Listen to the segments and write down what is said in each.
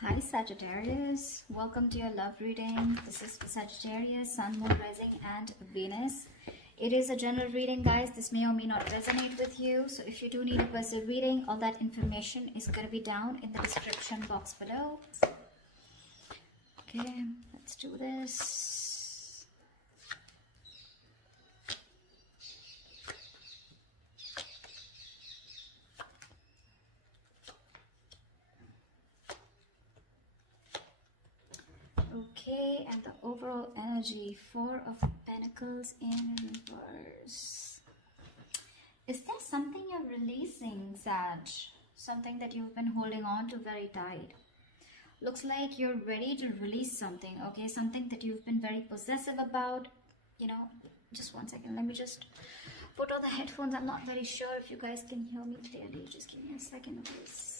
Hi Sagittarius, welcome to your love reading. This is for Sagittarius, Sun, Moon, Rising and Venus. It is a general reading, guys. This may or may not resonate with you. So if you do need a personal reading, all that information is going to be down in the description box below. Okay, let's do this. Okay, and the overall energy, Four of Pentacles in reverse. Is there something you're releasing, Sag? Something that you've been holding on to very tight. Looks like you're ready to release something, okay? Something that you've been very possessive about. You know, just one second. Let me just put on the headphones. I'm not very sure if you guys can hear me clearly. Just give me a second, please.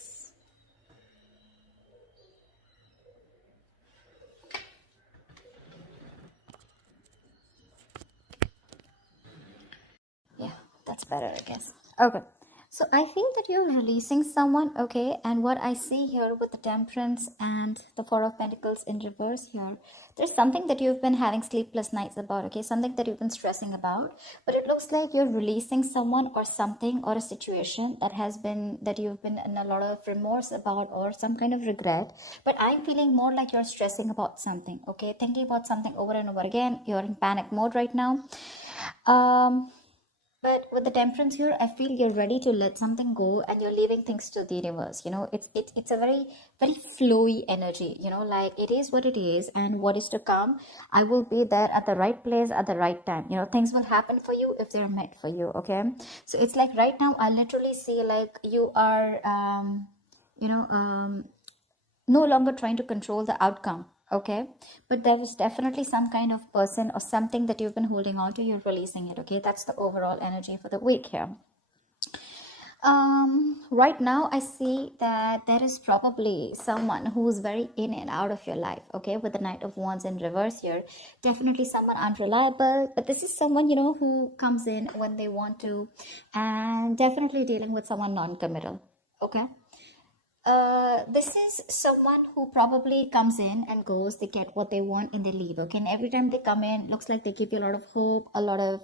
That's better, I guess. Okay, so I feel that you're releasing someone, okay? And what I see here with the Temperance and the Four of Pentacles in reverse here, there's something that you've been having sleepless nights about, okay? Something that you've been stressing about, but it looks like you're releasing someone or something or a situation that you've been in a lot of remorse about or some kind of regret. But I'm feeling more like you're stressing about something, okay? Thinking about something over and over again. You're in panic mode right now. But with the Temperance here, I feel you're ready to let something go and you're leaving things to the universe. You know, it's a very, very flowy energy, you know, like it is what it is and what is to come. I will be there at the right place at the right time. You know, things will happen for you if they're meant for you, okay? So it's like right now, I literally see like you are, no longer trying to control the outcome, okay? But there is definitely some kind of person or something that you've been holding on to. You're releasing it, okay? That's the overall energy for the week here. Right now I see that there is probably someone who's very in and out of your life, okay? With the Knight of Wands in reverse here, definitely someone unreliable, but this is someone, you know, who comes in when they want to, and definitely dealing with someone non-committal, okay? This is someone who probably comes in and goes, they get what they want and they leave, okay? And every time they come in, looks like they give you a lot of hope, a lot of,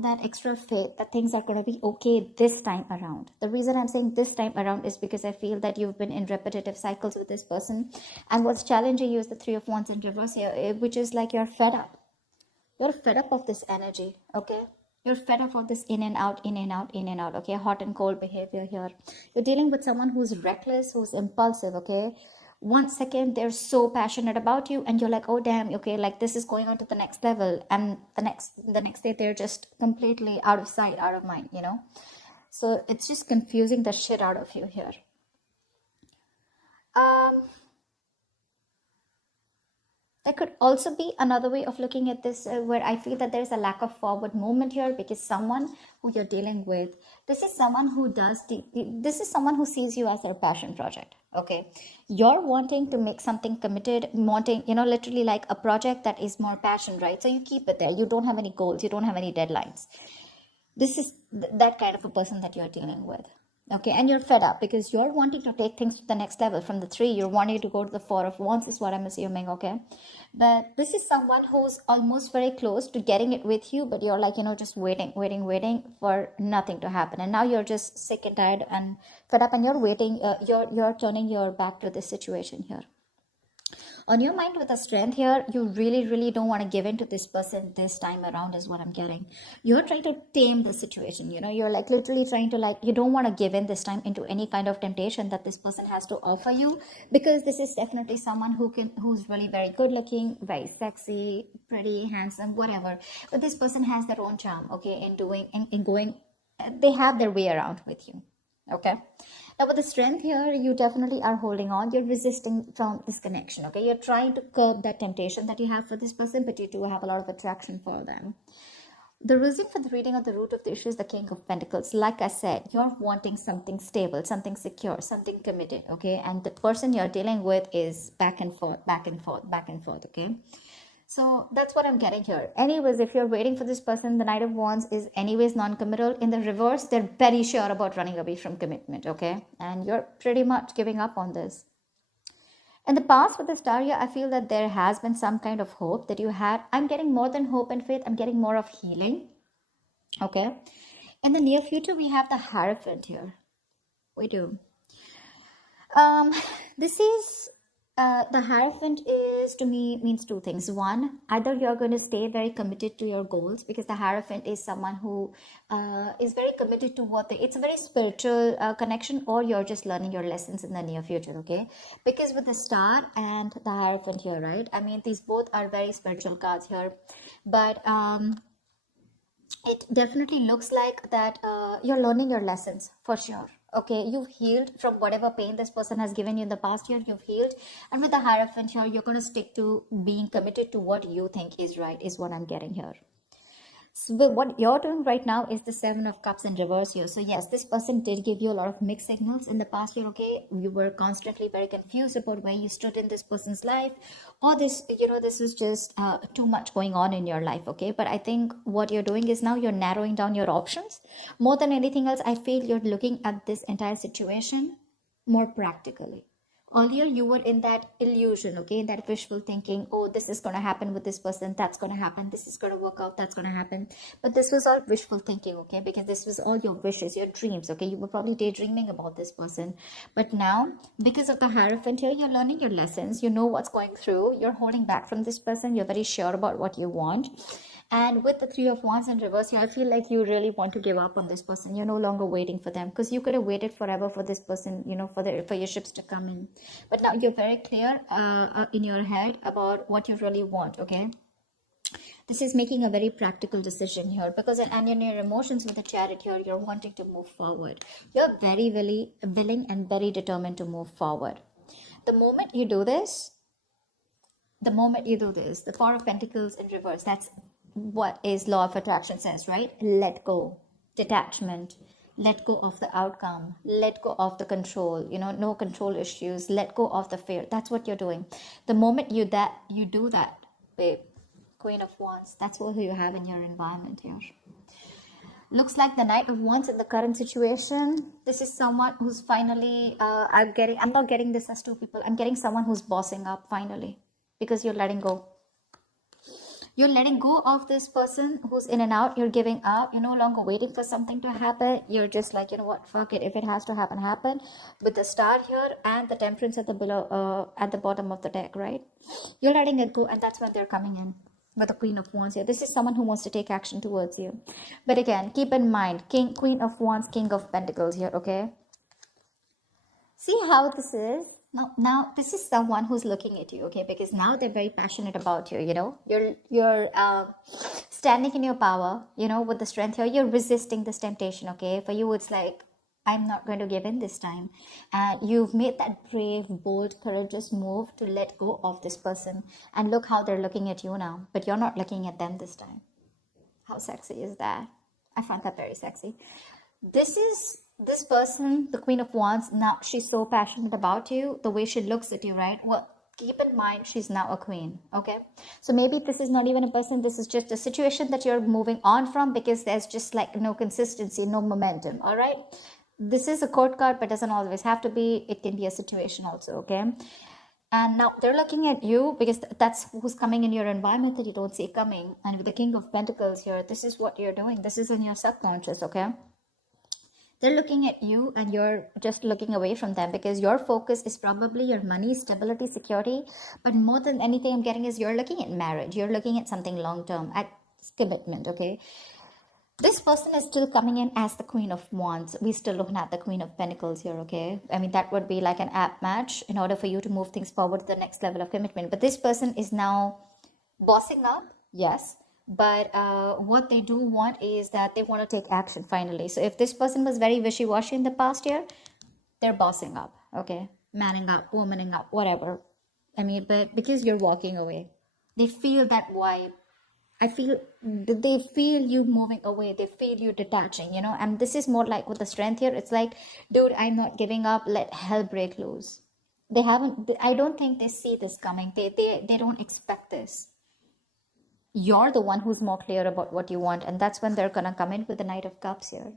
that extra faith that things are going to be okay this time around. The reason I'm saying this time around is because I feel that you've been in repetitive cycles with this person. And what's challenging you is the Three of Wands in reverse here, which is like you're fed up. You're fed up of this energy, okay? You're fed up of this in and out, in and out, in and out, okay? Hot and cold behavior here. You're dealing with someone who's reckless, who's impulsive, okay? 1 second, they're so passionate about you and you're like, oh, damn, okay, like this is going on to the next level. And the next day, they're just completely out of sight, out of mind, you know? So it's just confusing the shit out of you here. There could also be another way of looking at this where I feel that there's a lack of forward movement here because someone who you're dealing with, this is someone who sees you as their passion project, okay? You're wanting to make something committed, wanting, literally like a project that is more passion, right? So you keep it there. You don't have any goals. You don't have any deadlines. This is that kind of a person that you're dealing with. Okay, and you're fed up because you're wanting to take things to the next level. From the 3, you're wanting to go to the 4 of Wands is what I'm assuming, okay? But this is someone who's almost very close to getting it with you, but you're like, just waiting for nothing to happen. And now you're just sick and tired and fed up and you're waiting, you're turning your back to this situation here. On your mind with the Strength here, you really, really don't want to give in to this person this time around is what I'm getting. You're trying to tame the situation, you're like literally trying to you don't want to give in this time into any kind of temptation that this person has to offer you, because this is definitely someone who's really very good looking, very sexy, pretty, handsome, whatever. But this person has their own charm, okay, they have their way around with you, okay? Now with the Strength here, you definitely are holding on. You're resisting from this connection, okay? You're trying to curb that temptation that you have for this person, but you do have a lot of attraction for them. The reason for the reading of the root of the issue is the King of Pentacles. Like I said, you're wanting something stable, something secure, something committed, okay? And the person you're dealing with is back and forth, back and forth, back and forth, okay? So that's what I'm getting here. Anyways, if you're waiting for this person, the Knight of Wands is anyways non-committal. In the reverse, they're very sure about running away from commitment, okay? And you're pretty much giving up on this. In the past with the star here, I feel that there has been some kind of hope that you had. I'm getting more than hope and faith. I'm getting more of healing. Okay. In the near future, we have the Hierophant here. We do. Um, this is the Hierophant is, to me, means two things. One, either you're going to stay very committed to your goals, because the Hierophant is someone who is very committed to what it's a very spiritual connection, or you're just learning your lessons in the near future. Okay, because with the Star and the Hierophant here, right? I mean, these both are very spiritual cards here, but it definitely looks like that you're learning your lessons for sure. Okay, you've healed from whatever pain this person has given you in the past year. You've healed, and with the Hierophant here, you're going to stick to being committed to what you think is right, is what I'm getting here. So what you're doing right now is the Seven of Cups in reverse here. So yes, this person did give you a lot of mixed signals in the past year. Okay, you were constantly very confused about where you stood in this person's life, or this, this is just too much going on in your life. Okay, but I think what you're doing is now you're narrowing down your options. More than anything else, I feel you're looking at this entire situation more practically. Earlier you were in that illusion, okay, in that wishful thinking. Oh, this is going to happen with this person, that's going to happen, this is going to work out, that's going to happen. But this was all wishful thinking, okay, because this was all your wishes, your dreams. Okay, you were probably daydreaming about this person. But now, because of the Hierophant here, you're learning your lessons. You know what's going through. You're holding back from this person. You're very sure about what you want. And with the Three of Wands in reverse, I feel like you really want to give up on this person. You're no longer waiting for them, because you could have waited forever for this person, for your ships to come in. But now you're very clear in your head about what you really want. Okay, this is making a very practical decision here, because and in your emotions with the Chariot here, you're wanting to move forward. You're very, very willing and very determined to move forward. The moment you do this, the Four of Pentacles in reverse, that's what is law of attraction says, right? Let go, detachment, let go of the outcome, let go of the control, no control issues, let go of the fear. That's what you're doing. The moment you do that, babe, Queen of Wands, that's what you have in your environment here. Looks like the Knight of Wands in the current situation. This is someone who's finally, I'm not getting this as two people. I'm getting someone who's bossing up finally, because you're letting go. You're letting go of this person who's in and out. You're giving up. You're no longer waiting for something to happen. You're just like, you know what, fuck it. If it has to happen, happen. With the Star here and the Temperance at the below, at the bottom of the deck, right? You're letting it go, and that's when they're coming in with the Queen of Wands here. This is someone who wants to take action towards you. But again, keep in mind, Queen of Wands, King of Pentacles here, okay? See how this is? Now this is someone who's looking at you, okay, because now they're very passionate about you. You're standing in your power, with the strength here. You're resisting this temptation, okay? For you, it's like, I'm not going to give in this time. You've made that brave, bold, courageous move to let go of this person, and look how they're looking at you now, but you're not looking at them this time. How sexy is that? I find that very sexy. This person, the Queen of Wands, now she's so passionate about you, the way she looks at you, right? Well, keep in mind, she's now a queen, okay? So maybe this is not even a person, this is just a situation that you're moving on from, because there's just like no consistency, no momentum, all right? This is a court card, but doesn't always have to be. It can be a situation also, okay? And now they're looking at you, because that's who's coming in your environment that you don't see coming. And with the King of Pentacles here, this is what you're doing. This is in your subconscious, okay? They're looking at you, and you're just looking away from them, because your focus is probably your money, stability, security. But more than anything I'm getting is you're looking at marriage. You're looking at something long-term, at commitment, okay? This person is still coming in as the Queen of Wands. We're still looking at the Queen of Pentacles here, okay? I mean, that would be like an apt match in order for you to move things forward to the next level of commitment. But this person is now bossing up, yes. But what they do want is that they want to take action finally. So if this person was very wishy-washy in the past year, they're bossing up, okay? Manning up, womaning up, whatever. I mean, but because you're walking away, they feel that vibe. They feel you moving away. They feel you detaching, and this is more like with the Strength here. It's like, dude, I'm not giving up. Let hell break loose. I don't think they see this coming. They don't expect this. You're the one who's more clear about what you want, and that's when they're gonna come in with the Knight of Cups here.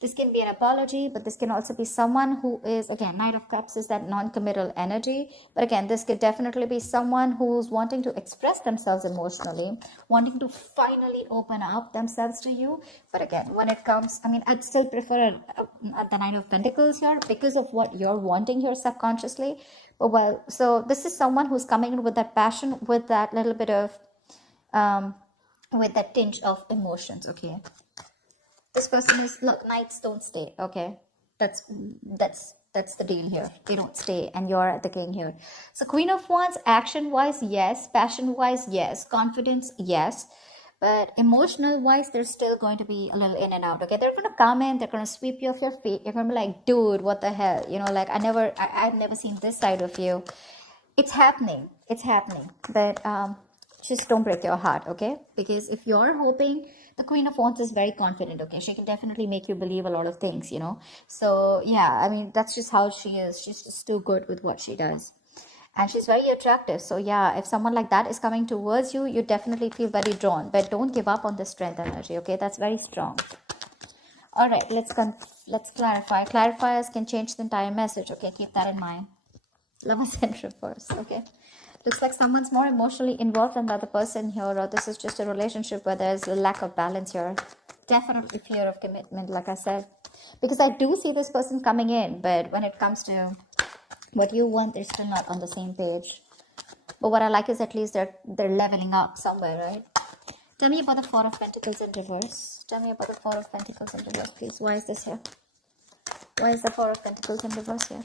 This can be an apology, but this can also be someone who is, again, Knight of Cups is that non-committal energy. But again, this could definitely be someone who's wanting to express themselves emotionally, wanting to finally open up themselves to you. But again, when it comes, I mean, I'd still prefer the Nine of Pentacles here because of what you're wanting here subconsciously. But well, so this is someone who's coming in with that passion, with that little bit of, with that tinge of emotions, okay? This person is, look, knights don't stay, okay? That's the deal here. They don't stay, and you're the king here. So Queen of Wands, action-wise, yes. Passion-wise, yes. Confidence, yes. But emotional-wise, they're still going to be a little in and out, okay? They're going to come in, they're going to sweep you off your feet. You're going to be like, dude, what the hell? You know, like, I've never seen this side of you. It's happening. It's happening. But just don't break your heart, okay? Because if you're hoping, the Queen of Wands is very confident, okay? She can definitely make you believe a lot of things, you know? So, yeah, I mean, that's just how she is. She's just too good with what she does. And she's very attractive. So, yeah, if someone like that is coming towards you, you definitely feel very drawn. But don't give up on the strength energy, okay? That's very strong. All right, let's clarify. Clarifiers can change the entire message, okay? Keep that in mind. Lovers in reverse, okay? Looks like someone's more emotionally involved than the other person here, or this is just a relationship where there's a lack of balance here. Definitely fear of commitment, like I said. Because I do see this person coming in, but when it comes to what you want, they're still not on the same page. But what I like is at least they're leveling up somewhere, right? Tell me about the Four of Pentacles in reverse. Tell me about the Four of Pentacles in reverse, please. Why is this here? Why is the Four of Pentacles in reverse here?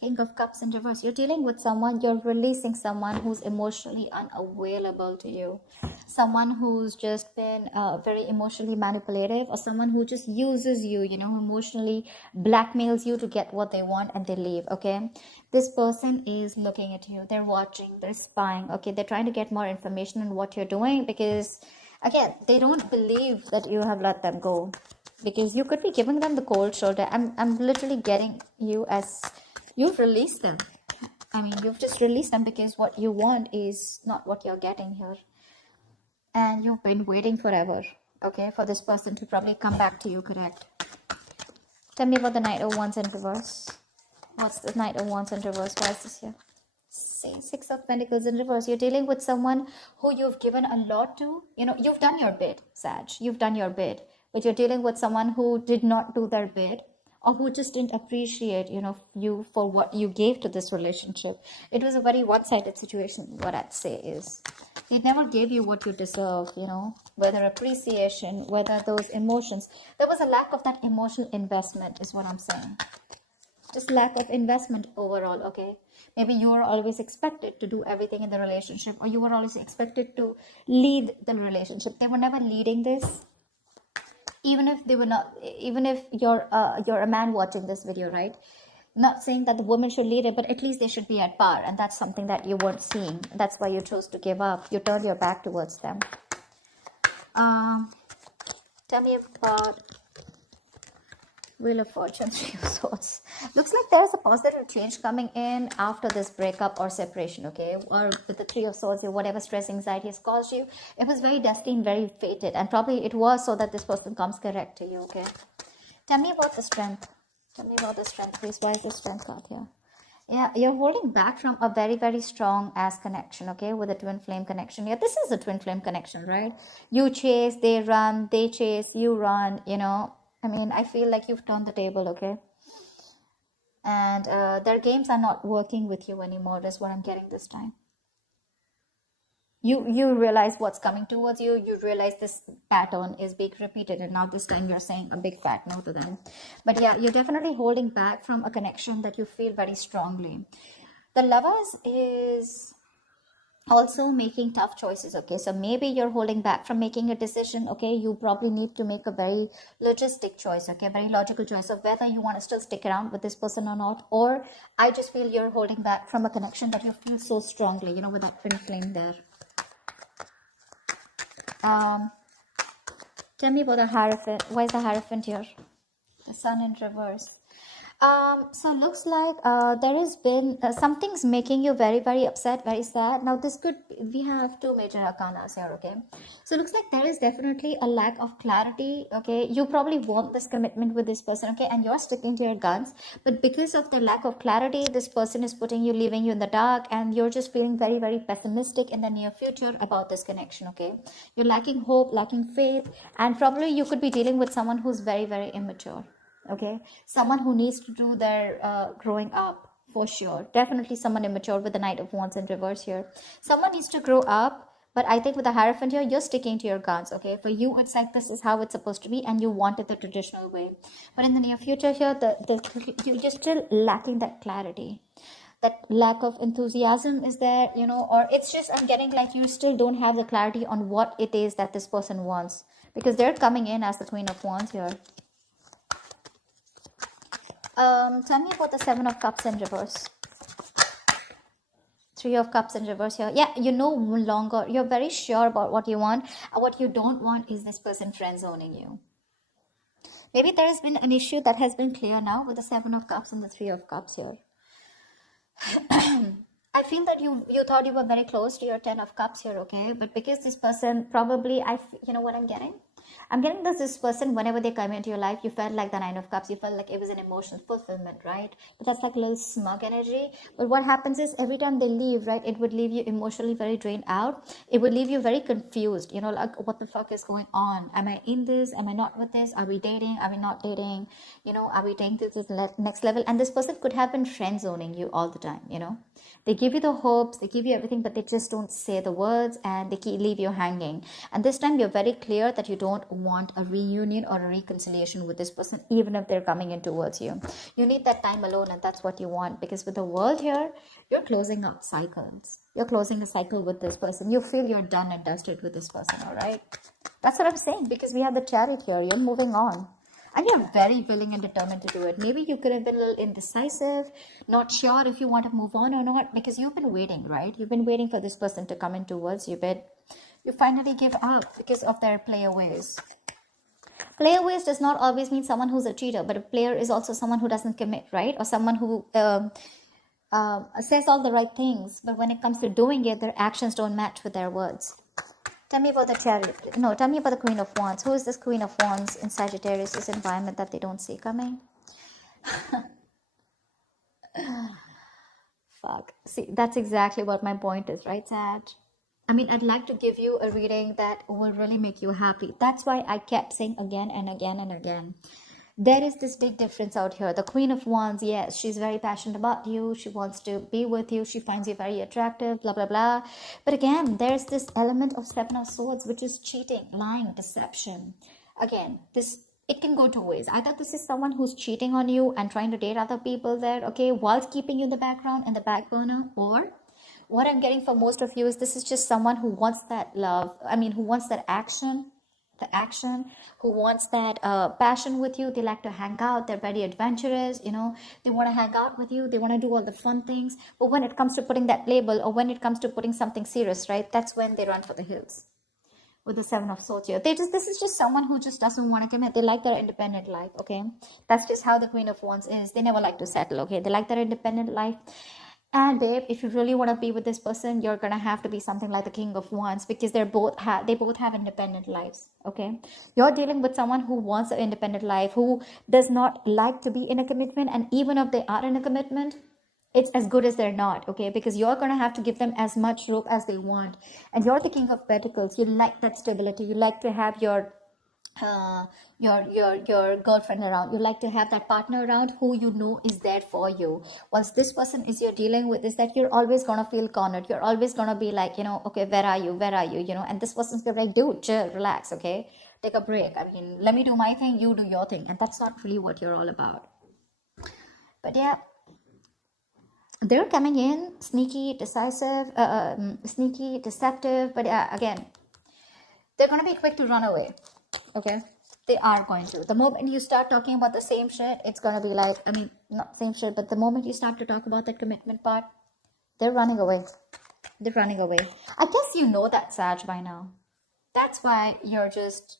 King of Cups in reverse. You're dealing with someone, you're releasing someone who's emotionally unavailable to you. Someone who's just been very emotionally manipulative, or someone who just uses you, you know, emotionally blackmails you to get what they want and they leave, okay? This person is looking at you. They're watching, they're spying, okay? They're trying to get more information on what you're doing because, again, they don't believe that you have let them go. Because you could be giving them the cold shoulder. I'm literally getting you as... You've released them. I mean, you've just released them because what you want is not what you're getting here. And you've been waiting forever, okay, for this person to probably come back to you, correct? Tell me about the Knight of Wands in reverse. What's the Knight of Wands in reverse? Why is this here? Six of Pentacles in reverse. You're dealing with someone who you've given a lot to. You know, you've done your bit, Sag. You've done your bit. But you're dealing with someone who did not do their bit, or who just didn't appreciate, you know, you for what you gave to this relationship. It was a very one-sided situation, what I'd say is. They never gave you what you deserve, you know, whether appreciation, whether those emotions. There was a lack of that emotional investment is what I'm saying. Just lack of investment overall, okay? Maybe you are always expected to do everything in the relationship, or you were always expected to lead the relationship. They were never leading this. Even if they were not, even if you're a man watching this video, right? Not saying that the woman should lead it, but at least they should be at par, and that's something that you weren't seeing. That's why you chose to give up. You turned your back towards them. Tell me about Wheel of Fortune, Three of Swords. Looks like there's a positive change coming in after this breakup or separation, okay? Or with the Three of Swords, whatever stress, anxiety has caused you, it was very destined, very fated. And probably it was so that this person comes correct to you, okay? Tell me about the strength. Tell me about the strength, please. Why is the strength card here? Yeah, you're holding back from a very, very strong ass connection, okay? With a twin flame connection. Yeah, this is a twin flame connection, right? You chase, they run, they chase, you run, you know? I mean, I feel like you've turned the table, okay? And their games are not working with you anymore. That's what I'm getting this time. You realize what's coming towards you. You realize this pattern is being repeated. And now this time you're saying a big fat no to them. But yeah, you're definitely holding back from a connection that you feel very strongly. The Lovers is... also making tough choices, okay? So maybe you're holding back from making a decision, okay? You probably need to make a very logistic choice, okay? Very logical choice of whether you want to still stick around with this person or not. Or I just feel you're holding back from a connection that you feel so strongly, you know, with that twin flame there. Tell me about the Hierophant. Why is the Hierophant here? The Sun in reverse. So looks like there has been something's making you very, very upset, very sad. Now this could we have two major arcanas here, okay? So looks like there is definitely a lack of clarity, okay? You probably want this commitment with this person, okay? And you're sticking to your guns, but because of the lack of clarity, this person is putting you, leaving you in the dark, and you're just feeling very, very pessimistic in the near future about this connection, okay? You're lacking hope, lacking faith, and probably you could be dealing with someone who's very, very immature. Okay, someone who needs to do their growing up, for sure. Definitely someone immature with the Knight of Wands in reverse here. Someone needs to grow up, but I think with the Hierophant here, you're sticking to your guns. Okay, for you it's like this is how it's supposed to be, and you want it the traditional way. But in the near future here, you're just still lacking that clarity. That lack of enthusiasm is there, you know, or it's just, I'm getting like you still don't have the clarity on what it is that this person wants, because they're coming in as the Queen of Wands here. Tell me about the Seven of Cups in reverse. Three of Cups in reverse here. Yeah, you no longer, you're very sure about what you want. What you don't want is this person friend zoning you. Maybe there has been an issue that has been clear now with the Seven of Cups and the Three of Cups here. I feel that you thought you were very close to your Ten of Cups here, okay? But because this person probably, you know what I'm getting? I'm getting this person, whenever they come into your life, you felt like the Nine of Cups. You felt like it was an emotional fulfillment, right? But that's like a little smug energy. But what happens is every time they leave, right, it would leave you emotionally very drained out. It would leave you very confused, you know, like what the fuck is going on? Am I in this? Am I not with this? Are we dating? Are we not dating? You know, are we taking this to the next level? And this person could have been friend zoning you all the time, you know? They give you the hopes, they give you everything, but they just don't say the words, and they leave you hanging. And this time you're very clear that you don't want a reunion or a reconciliation with this person, even if they're coming in towards you. You need that time alone, and that's what you want, because with the World here, you're closing up cycles. You're closing a cycle with this person. You feel you're done and dusted with this person, all right? That's what I'm saying, because we have the Chariot here. You're moving on. And you're very willing and determined to do it. Maybe you could have been a little indecisive, not sure if you want to move on or not, because you've been waiting, right? You've been waiting for this person to come in towards you, but you finally give up because of their playaways. Playaways does not always mean someone who's a cheater, but a player is also someone who doesn't commit, right? Or someone who says all the right things, but when it comes to doing it, their actions don't match with their words. Tell me about the Chariot. No, tell me about the Queen of Wands. Who is this Queen of Wands in Sagittarius' environment that they don't see coming? Fuck. See, that's exactly what my point is, right, Sag? I mean, I'd like to give you a reading that will really make you happy. That's why I kept saying again and again and again. There is this big difference out here. The Queen of Wands, yes, she's very passionate about you. She wants to be with you. She finds you very attractive, blah, blah, blah. But again, there's this element of Seven of Swords, which is cheating, lying, deception. Again, it can go two ways. Either this is someone who's cheating on you and trying to date other people there, okay, whilst keeping you in the background, in the back burner, or what I'm getting for most of you is this is just someone who wants that love. I mean, who wants that action, who wants that passion with you. They like to hang out. They're very adventurous, you know. They want to hang out with you. They want to do all the fun things. But when it comes to putting that label, or when it comes to putting something serious, right, that's when they run for the hills. With the Seven of Swords here, this is just someone who just doesn't want to commit. They like their independent life, okay? That's just how the Queen of Wands is. They never like to settle, okay? They like their independent life. And babe, if you really want to be with this person, you're gonna have to be something like the King of Wands, because they both have independent lives, okay? You're dealing with someone who wants an independent life, who does not like to be in a commitment, and even if they are in a commitment, it's as good as they're not, okay? Because you're gonna have to give them as much rope as they want. And you're the King of Pentacles. You like that stability. You like to have your girlfriend around. You like to have that partner around who you know is there for you. Once this person is you're dealing with, is that you're always gonna feel cornered. You're always gonna be like, you know, okay, where are you, you know? And this person's gonna be like, dude, chill, relax, okay, take a break. I mean, let me do my thing, you do your thing. And that's not really what you're all about. But yeah, they're coming in sneaky, decisive, sneaky, deceptive, but again, they're gonna be quick to run away. Okay, they are going to. The moment you start talking about the same shit, it's gonna be like, I mean, not same shit, but the moment you start to talk about the commitment part, they're running away. They're running away. I guess you know that, Sag, by now. That's why you're just,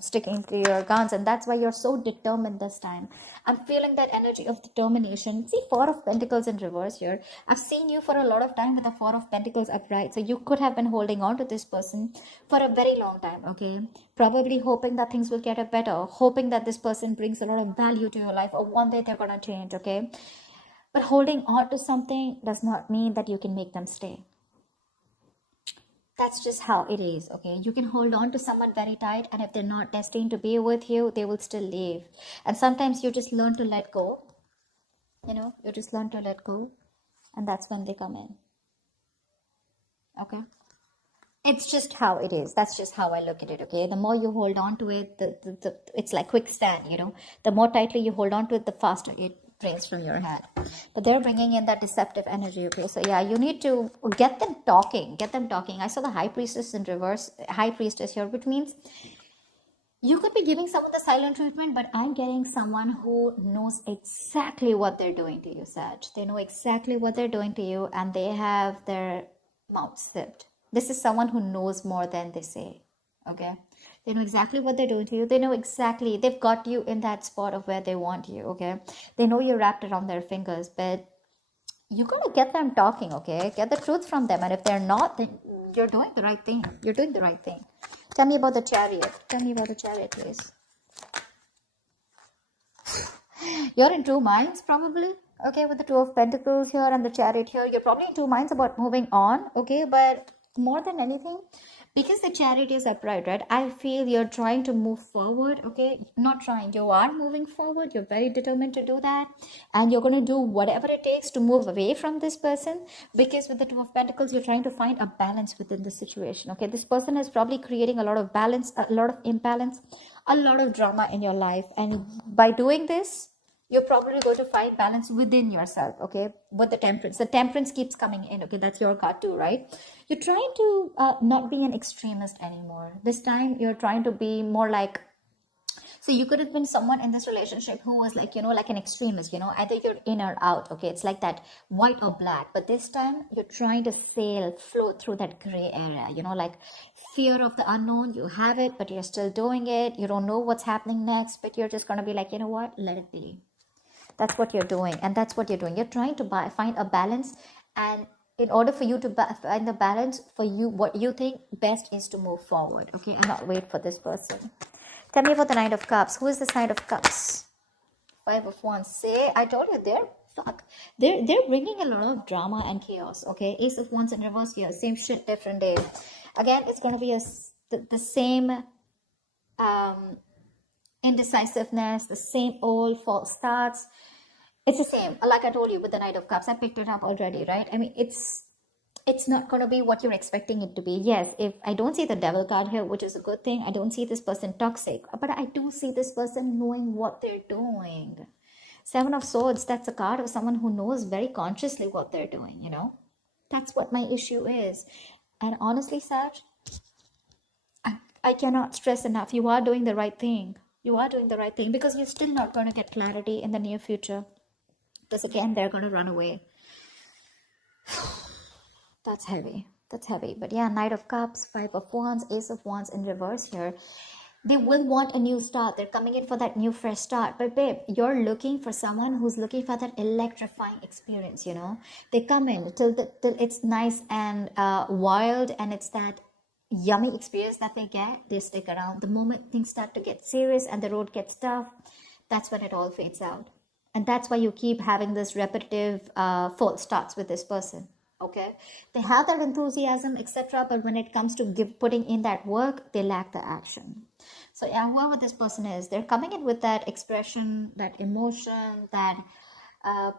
sticking to your guns, and that's why you're so determined this time. I'm feeling that energy of determination. See, Four of Pentacles in reverse here. I've seen you for a lot of time with the Four of Pentacles upright. So you could have been holding on to this person for a very long time, okay? Probably hoping that things will get better, hoping that this person brings a lot of value to your life, or one day they're gonna change, okay? But holding on to something does not mean that you can make them stay. That's just how it is, okay? You can hold on to someone very tight, and if they're not destined to be with you, they will still leave. And sometimes you just learn to let go. You just learn to let go, and that's when they come in. Okay? It's just how it is. That's just how I look at it, okay? The more you hold on to it, it's like quicksand, The more tightly you hold on to it, the faster it drains from your head. But they're bringing in that deceptive energy, okay? So yeah, you need to get them talking. I saw the High Priestess in reverse, High Priestess here, which means you could be giving someone the silent treatment, but I'm getting someone who knows exactly what they're doing to you, Sag. They know exactly what they're doing to you, and they have their mouths zipped. This is someone who knows more than they say, okay? They know exactly what they're doing to you. They know exactly, they've got you in that spot of where they want you, okay? They know you're wrapped around their fingers, but you got to get them talking, okay? Get the truth from them. And if they're not, then you're doing the right thing. You're doing the right thing. Tell me about the Chariot. Tell me about the Chariot, please. You're in two minds, probably. Okay, with the Two of Pentacles here and the Chariot here, you're probably in two minds about moving on, okay? But more than anything, because the Chariot is upright, right? I feel you're trying to move forward, okay? Not trying, you are moving forward. You're very determined to do that. And you're going to do whatever it takes to move away from this person. Because with the Two of Pentacles, you're trying to find a balance within the situation, okay? This person is probably creating a lot of balance, a lot of imbalance, a lot of drama in your life. And by doing this, you're probably going to find balance within yourself, okay? With the Temperance keeps coming in, okay? That's your card too, right? You're trying to not be an extremist anymore. This time you're trying to be more like, so you could have been someone in this relationship who was like, like an extremist, either you're in or out, okay? It's like that white or black. But this time you're trying to float through that gray area, like fear of the unknown. You have it, but you're still doing it. You don't know what's happening next, but you're just going to be like, you know what? Let it be. That's what you're doing, and that's what you're doing. You're trying to find a balance, and in order for you to find the balance for you, what you think best is to move forward, okay, and not wait for this person. Tell me about the Knight of Cups. Who is this Knight of Cups? Five of Wands. Say, I told you, they're bringing a lot of drama and chaos, okay? Ace of Wands in reverse here, same shit, different day. Again, it's going to be the same indecisiveness, the same old false starts. It's the same, like I told you with the Knight of Cups. I picked it up already, right? It's not going to be what you're expecting it to be. Yes, if I don't see the Devil card here, which is a good thing. I don't see this person toxic, but I do see this person knowing what they're doing. Seven of Swords, that's a card of someone who knows very consciously what they're doing, That's what my issue is. And honestly, Sag, I cannot stress enough. You are doing the right thing. You are doing the right thing, because you're still not going to get clarity in the near future. Because again, they're going to run away. That's heavy. But yeah, Knight of Cups, Five of Wands, Ace of Wands in reverse here. They will want a new start. They're coming in for that new fresh start. But babe, you're looking for someone who's looking for that electrifying experience, They come in till it's nice and wild, and it's that yummy experience that they get. They stick around. The moment things start to get serious and the road gets tough, that's when it all fades out. And that's why you keep having this repetitive false starts with this person, okay? They have that enthusiasm, etc., but when it comes to putting in that work, they lack the action. So yeah, whoever this person is, they're coming in with that expression, that emotion, that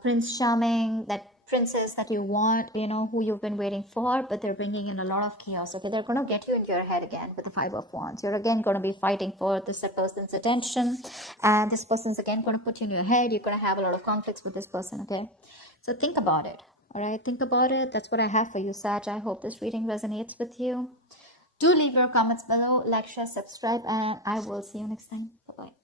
Prince Charming, that princess that you want, who you've been waiting for, but they're bringing in a lot of chaos, okay? They're going to get you into your head again with the Five of Wands. You're again going to be fighting for this person's attention, and this person's again going to put you in your head. You're going to have a lot of conflicts with this person, okay? So think about it, all right? Think about it. That's what I have for you, Sag. I hope this reading resonates with you. Do leave your comments below, like, share, subscribe, and I will see you next time. Bye-bye.